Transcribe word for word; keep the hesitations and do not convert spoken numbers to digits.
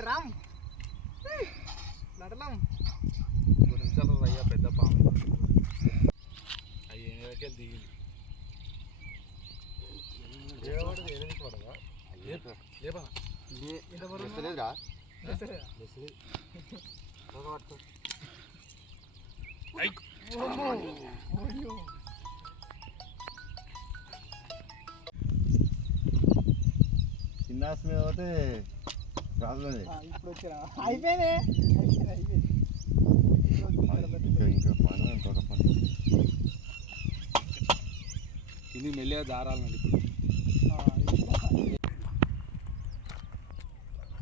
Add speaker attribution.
Speaker 1: రామ్ నడలం
Speaker 2: రెండు నిమిషాలు అయ్యా పెద్ద పాము అయ్యి ఎనకే దిగింది ఏడవడది ఏడ నుంచి పడదా లేపా
Speaker 3: లేదురా చిన్నాస్ మీద పోతే ప్రాబ్లం
Speaker 1: ఇప్పుడు వచ్చినా అయిపోయింది
Speaker 3: ఇంకా ఇంకా పని ఇంకొక పని
Speaker 2: ఇది మెల్లిగా దారాలండి ఇప్పుడు